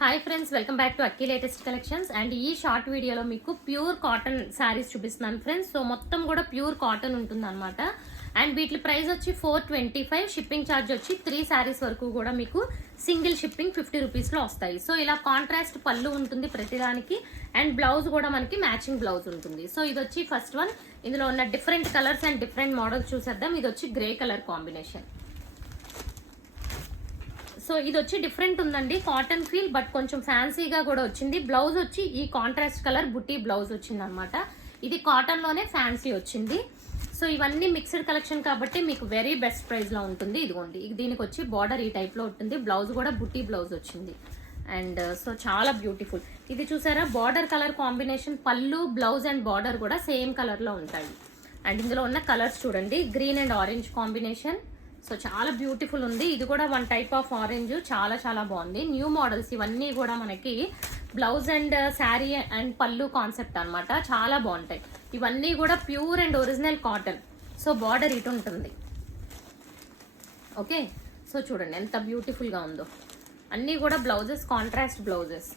Hi friends, welcome back to Akki latest collections. And ఈ short వీడియోలో మీకు pure cotton saris చూపిస్తున్నాను ఫ్రెండ్స్. సో మొత్తం కూడా ప్యూర్ కాటన్ ఉంటుంది అనమాట. అండ్ వీటి ప్రైస్ వచ్చి 425, షిప్పింగ్ ఛార్జ్ వచ్చి 3 శారీస్ వరకు కూడా మీకు సింగిల్ షిప్పింగ్ 50 రూపీస్లో వస్తాయి. సో ఇలా కాంట్రాస్ట్ పళ్ళు ఉంటుంది ప్రతిదానికి. అండ్ బ్లౌజ్ కూడా మనకి మ్యాచింగ్ బ్లౌజ్ ఉంటుంది. సో ఇది వచ్చి ఫస్ట్ వన్. ఇందులో ఉన్న different colours and different models చూసేద్దాం. ఇది వచ్చి గ్రే కలర్ కాంబినేషన్. సో ఇది వచ్చి డిఫరెంట్ ఉందండి, కాటన్ ఫీల్ బట్ కొంచెం ఫ్యాన్సీగా కూడా వచ్చింది. బ్లౌజ్ వచ్చి ఈ కాంట్రాస్ట్ కలర్ బుట్టి బ్లౌజ్ వచ్చింది అనమాట. ఇది కాటన్ లోనే ఫ్యాన్సీ వచ్చింది. సో ఇవన్నీ మిక్స్డ్ కలెక్షన్ కాబట్టి మీకు వెరీ బెస్ట్ ప్రైస్ లో ఉంటుంది. ఇదిగోండి, దీనికి వచ్చి బార్డర్ ఈ టైప్ లో ఉంటుంది. బ్లౌజ్ కూడా బుట్టి బ్లౌజ్ వచ్చింది. అండ్ సో చాలా బ్యూటిఫుల్. ఇది చూసారా, బార్డర్ కలర్ కాంబినేషన్, పళ్ళు బ్లౌజ్ అండ్ బార్డర్ కూడా సేమ్ కలర్ లో ఉంటాయి. అండ్ ఇందులో ఉన్న కలర్స్ చూడండి, green and orange combination. So చాలా బ్యూటిఫుల్ ఉంది. ఇది కూడా వన్ టైప్ ఆఫ్ ఆరెంజ్, చాలా చాలా బాగుంది. న్యూ మోడల్స్ ఇవన్నీ కూడా మనకి బ్లౌజ్ అండ్ శారీ అండ్ పళ్ళు కాన్సెప్ట్ అనమాట. చాలా బాగుంటాయి. ఇవన్నీ కూడా pure and original cotton. So border ఇటు ఉంటుంది. ఓకే, సో చూడండి ఎంత బ్యూటిఫుల్ గా ఉందో. అన్నీ కూడా బ్లౌజెస్, కాంట్రాస్ట్ బ్లౌజెస్,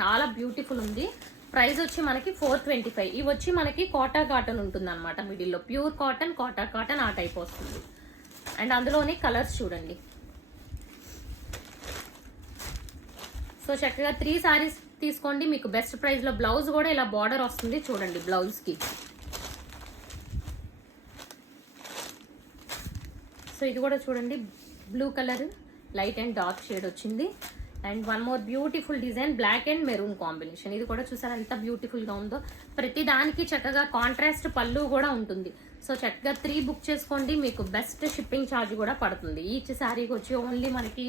చాలా బ్యూటిఫుల్ ఉంది. ప్రైస్ వచ్చి మనకి 425. ఇవి వచ్చి మనకి కోటా కాటన్ ఉంటుంది అనమాట. మిడిల్లో ప్యూర్ కాటన్, కోటా కాటన్ ఆ టైప్ వస్తుంది. అండ్ అందులోనే కలర్స్ చూడండి. సో చక్కగా 3 సారీస్ తీసుకోండి, మీకు బెస్ట్ ప్రైస్ లో. బ్లౌజ్ కూడా ఇలా బార్డర్ వస్తుంది చూడండి బ్లౌజ్ కి. సో ఇది కూడా చూడండి, blue colour light and dark shade వచ్చింది. And one more beautiful design, black and maroon combination. ఇది కూడా చూసారా ఎంత బ్యూటిఫుల్ గా ఉందో. ప్రతి దానికి చక్కగా కాంట్రాస్ట్ పళ్ళు కూడా ఉంటుంది. సో చక్కగా 3 బుక్ చేసుకోండి, మీకు బెస్ట్ షిప్పింగ్ ఛార్జ్ కూడా పడుతుంది. ఈచ్ శారీకి వచ్చి ఓన్లీ మనకి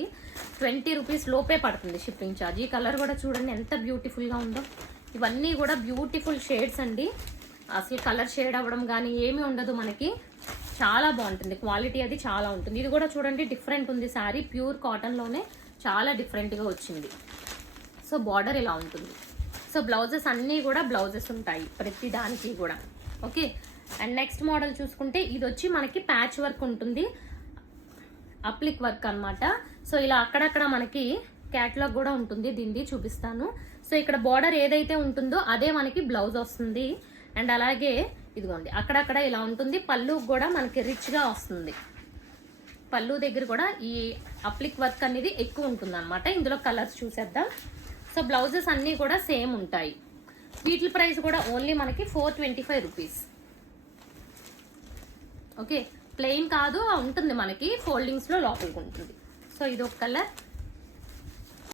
20 రూపీస్ లోపే పడుతుంది షిప్పింగ్ ఛార్జ్. ఈ కలర్ కూడా చూడండి ఎంత బ్యూటిఫుల్ గా ఉందో. ఇవన్నీ కూడా బ్యూటిఫుల్ షేడ్స్ అండి. అసలు కలర్ షేడ్ అవ్వడం కానీ ఏమీ ఉండదు మనకి. చాలా బాగుంటుంది, క్వాలిటీ అది చాలా ఉంటుంది. ఇది కూడా చూడండి డిఫరెంట్ ఉంది శారీ, ప్యూర్ కాటన్ లోనే చాలా డిఫరెంట్ గా వచ్చింది. సో బార్డర్ ఇలా ఉంటుంది. సో బ్లౌజెస్ అన్నీ కూడా బ్లౌజెస్ ఉంటాయి ప్రతి దానికి కూడా. ఓకే, అండ్ నెక్స్ట్ మోడల్ చూసుకుంటే ఇది వచ్చి మనకి ప్యాచ్ వర్క్ ఉంటుంది, అప్లిక్ వర్క్ అన్నమాట. సో ఇలా అక్కడక్కడ మనకి క్యాటలాగ్ కూడా ఉంటుంది, దీన్ని చూపిస్తాను. సో ఇక్కడ బార్డర్ ఏదైతే ఉంటుందో అదే మనకి బ్లౌజ్ వస్తుంది. అండ్ అలాగే ఇదిగోండి అక్కడక్కడ ఇలా ఉంటుంది. పళ్ళు కూడా మనకి రిచ్ గా వస్తుంది. పళ్ళు దగ్గర కూడా ఈ అప్లిక్ వర్క్ అనేది ఎక్కువ ఉంటుంది అనమాట. ఇందులో కలర్స్ చూసేద్దాం. సో బ్లౌజెస్ అన్నీ కూడా సేమ్ ఉంటాయి. వీటి ప్రైస్ కూడా ఓన్లీ మనకి 425 రూపీస్. ఓకే, ప్లెయిన్ కాదు, ఉంటుంది మనకి ఫోల్డింగ్స్ లో లోపలికి ఉంటుంది. సో ఇది ఒక కలర్.